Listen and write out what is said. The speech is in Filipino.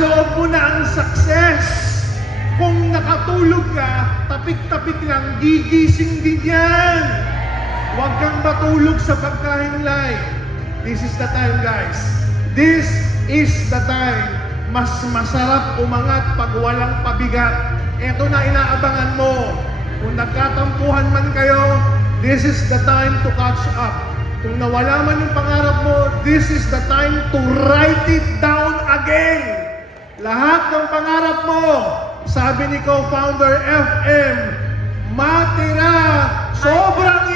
loob mo na ang success. Kung nakatulog ka, tapik-tapik lang, gigising din yan. Huwag kang matulog sa pagkahinlay. This is the time, guys. This is the time. Mas masarap umangat pag walang pabigat. Ito na inaabangan mo. Kung nagkatampuhan man kayo, this is the time to catch up. Kung nawala man yung pangarap mo, this is the time to write it down again. Lahat ng pangarap mo, sabi ni co-founder FM, matira, sobrang